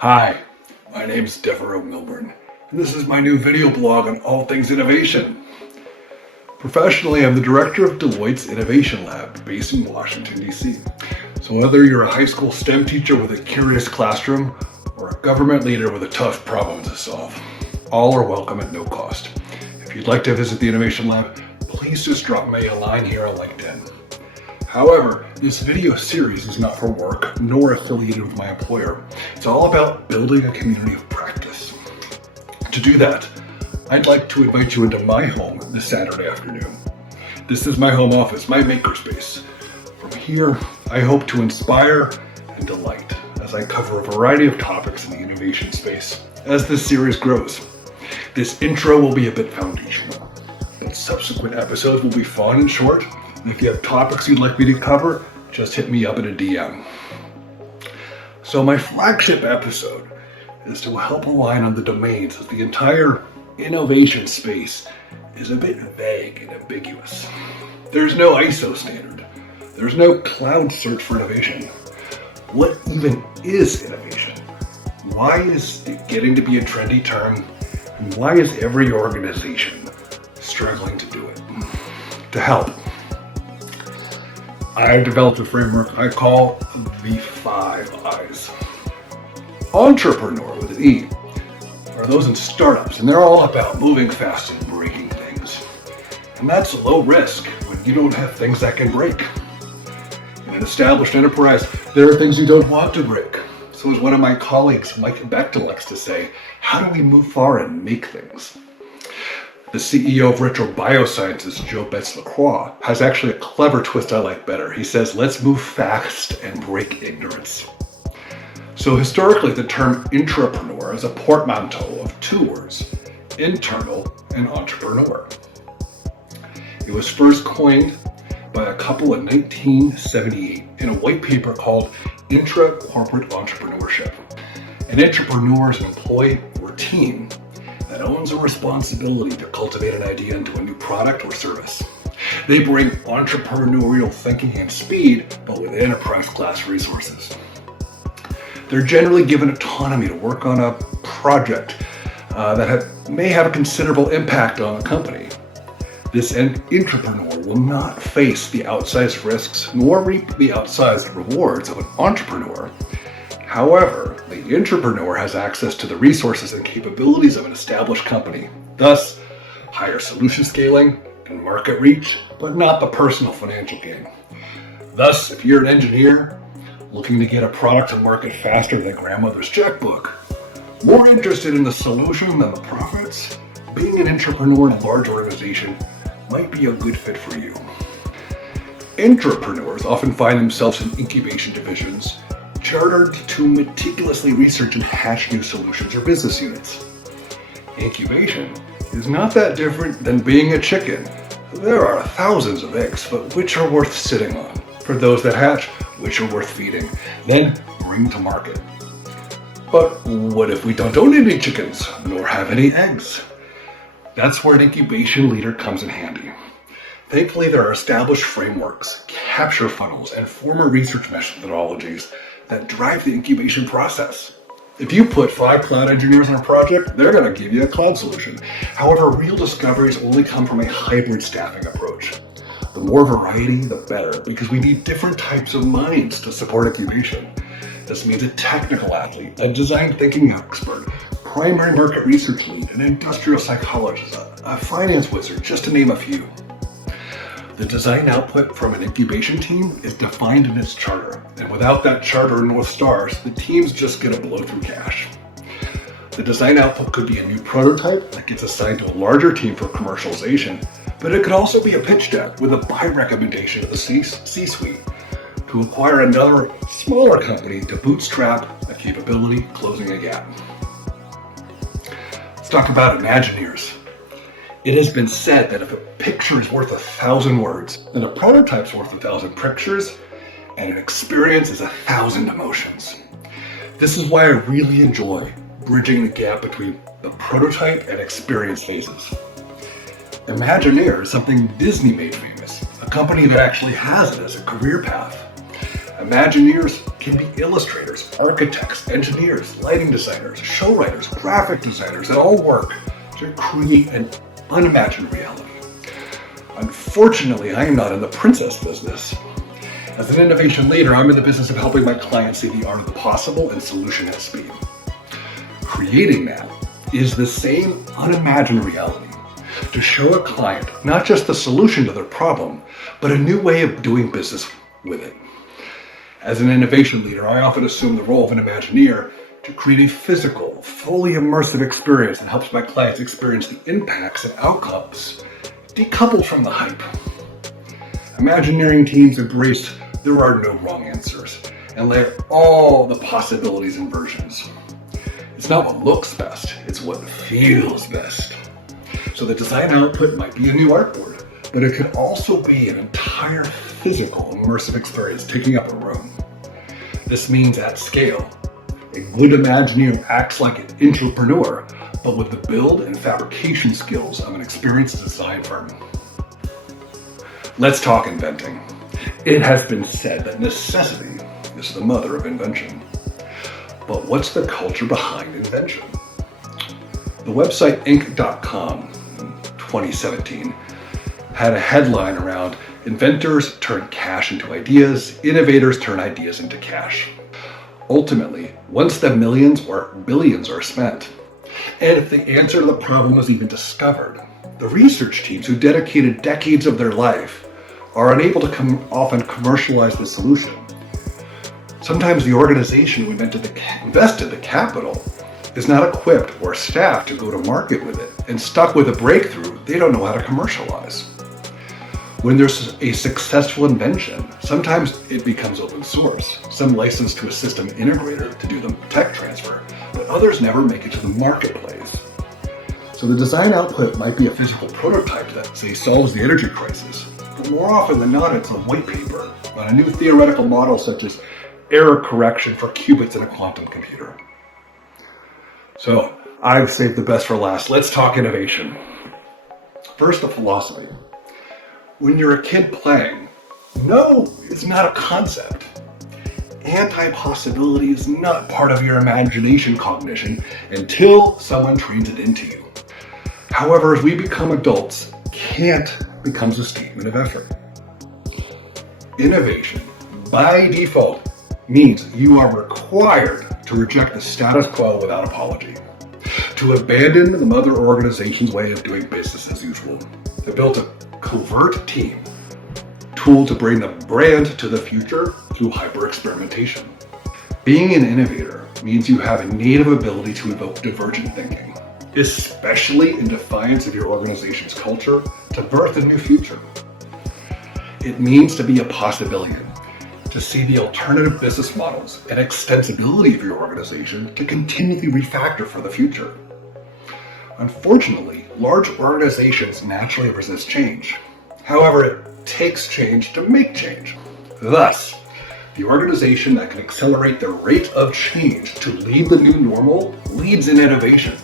Hi, my name's Devereaux Milburn, and this is my new video blog on all things innovation. Professionally, I'm the director of Deloitte's Innovation Lab based in Washington, D.C. So whether you're a high school STEM teacher with a curious classroom or a government leader with a tough problem to solve, all are welcome at no cost. If you'd like to visit the Innovation Lab, please just drop me a line here on LinkedIn. However, this video series is not for work nor affiliated with my employer. It's all about building a community of practice. To do that, I'd like to invite you into my home this Saturday afternoon. This is my home office, my makerspace. From here, I hope to inspire and delight as I cover a variety of topics in the innovation space as this series grows. This intro will be a bit foundational, and subsequent episodes will be fun and short. And if you have topics you'd like me to cover, just hit me up in a DM. So my flagship episode is to help align on the domains, as the entire innovation space is a bit vague and ambiguous. There's no ISO standard. There's no cloud search for innovation. What even is innovation? Why is it getting to be a trendy term? And why is every organization struggling to do it? To help, I've developed a framework I call the 5 I's. Entrepreneur with an E are those in startups, and they're all about moving fast and breaking things. And that's low risk when you don't have things that can break. In an established enterprise, there are things you don't want to break. So as one of my colleagues, Mike Bechtel, likes to say, how do we move far and make things? The CEO of Retro Biosciences, Joe Betts-LaCroix, has actually a clever twist I like better. He says, let's move fast and break ignorance. So historically, the term intrapreneur is a portmanteau of 2 words, internal and entrepreneur. It was first coined by a couple in 1978 in a white paper called Intracorporate Entrepreneurship. An intrapreneur is an employee or team that owns a responsibility to cultivate an idea into a new product or service. They bring entrepreneurial thinking and speed, but with enterprise-class resources. They're generally given autonomy to work on a project that may have a considerable impact on the company. This intrapreneur will not face the outsized risks nor reap the outsized rewards of an entrepreneur. However, the intrapreneur has access to the resources and capabilities of an established company, thus higher solution scaling and market reach, but not the personal financial gain. Thus, if you're an engineer looking to get a product to market faster than grandmother's checkbook, more interested in the solution than the profits, being an intrapreneur in a large organization might be a good fit for you. Intrapreneurs often find themselves in incubation divisions, chartered to meticulously research and hatch new solutions or business units. Incubation is not that different than being a chicken. There are thousands of eggs, but which are worth sitting on? For those that hatch, which are worth feeding, then bring to market. But what if we don't own any chickens, nor have any eggs? That's where an incubation leader comes in handy. Thankfully, there are established frameworks, capture funnels, and formal research methodologies that drive the incubation process. If you put 5 cloud engineers on a project, they're going to give you a cloud solution. However, real discoveries only come from a hybrid staffing approach. The more variety, the better, because we need different types of minds to support incubation. This means a technical athlete, a design thinking expert, primary market research lead, an industrial psychologist, a finance wizard, just to name a few. The design output from an incubation team is defined in its charter, and without that charter and North Stars, the team's just going to blow through cash. The design output could be a new prototype that gets assigned to a larger team for commercialization, but it could also be a pitch deck with a buy recommendation of the C-suite to acquire another smaller company to bootstrap a capability, closing a gap. Let's talk about Imagineers. It has been said that if a picture is worth 1,000 words, then a prototype's worth 1,000 pictures, and an experience is 1,000 emotions. This is why I really enjoy bridging the gap between the prototype and experience phases. Imagineer is something Disney made famous, a company that actually has it as a career path. Imagineers can be illustrators, architects, engineers, lighting designers, show writers, graphic designers that all work to create an unimagined reality. Unfortunately, I am not in the princess business. As an innovation leader, I'm in the business of helping my clients see the art of the possible and solution at speed. Creating that is the same unimagined reality to show a client not just the solution to their problem, but a new way of doing business with it. As an innovation leader, I often assume the role of an Imagineer to create a physical, fully immersive experience that helps my clients experience the impacts and outcomes decoupled from the hype. Imagineering teams embrace there are no wrong answers and layer all the possibilities and versions. It's not what looks best, it's what feels best. So the design output might be a new artboard, but it could also be an entire physical immersive experience taking up a room. This means at scale, a good Imagineer acts like an intrapreneur, but with the build and fabrication skills of an experienced design firm. Let's talk inventing. It has been said that necessity is the mother of invention. But what's the culture behind invention? The website Inc.com in 2017 had a headline around inventors turn cash into ideas, innovators turn ideas into cash. Ultimately, once the millions or billions are spent, and if the answer to the problem was even discovered, the research teams who dedicated decades of their life are unable to often commercialize the solution. Sometimes the organization who invested the capital is not equipped or staffed to go to market with it, and stuck with a breakthrough they don't know how to commercialize. When there's a successful invention, sometimes it becomes open source, some licensed to a system integrator to do the tech transfer, but others never make it to the marketplace. So the design output might be a physical prototype that, say, solves the energy crisis, but more often than not, it's a white paper on a new theoretical model such as error correction for qubits in a quantum computer. So I've saved the best for last. Let's talk innovation. First, the philosophy. When you're a kid playing, no is not a concept. Anti-possibility is not part of your imagination cognition until someone trains it into you. However, as we become adults, can't becomes a statement of effort. Innovation, by default, means you are required to reject the status quo without apology, to abandon the mother organization's way of doing business as usual, to build a covert team, tool to bring the brand to the future through hyper-experimentation. Being an innovator means you have a native ability to evoke divergent thinking, especially in defiance of your organization's culture, to birth a new future. It means to be a possibilian, to see the alternative business models and extensibility of your organization to continually refactor for the future. Unfortunately, large organizations naturally resist change. However, it takes change to make change. Thus, the organization that can accelerate the rate of change to lead the new normal leads in innovation.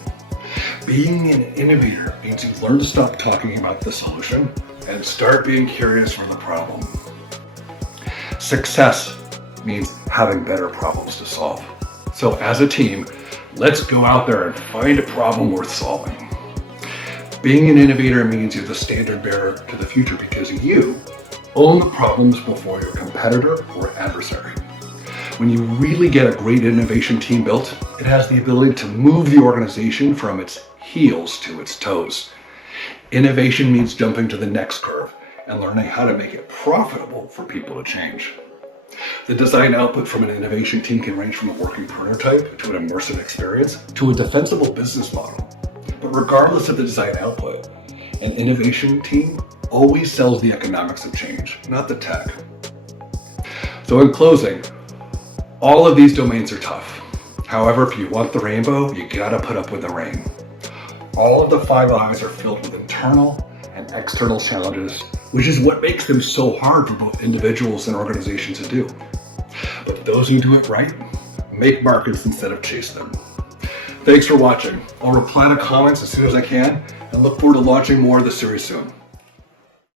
Being an innovator means you learn to stop talking about the solution and start being curious for the problem. Success means having better problems to solve. So as a team, let's go out there and find a problem worth solving. Being an innovator means you're the standard bearer to the future because you own the problems before your competitor or adversary. When you really get a great innovation team built, it has the ability to move the organization from its heels to its toes. Innovation means jumping to the next curve and learning how to make it profitable for people to change. The design output from an innovation team can range from a working prototype to an immersive experience to a defensible business model. But regardless of the design output, an innovation team always sells the economics of change, not the tech. So in closing, all of these domains are tough. However, if you want the rainbow, you gotta put up with the rain. All of the 5 I's are filled with internal and external challenges, which is what makes them so hard for both individuals and organizations to do. But those who do it right, make markets instead of chase them. Thanks for watching. I'll reply to comments as soon as I can and look forward to launching more of the series soon.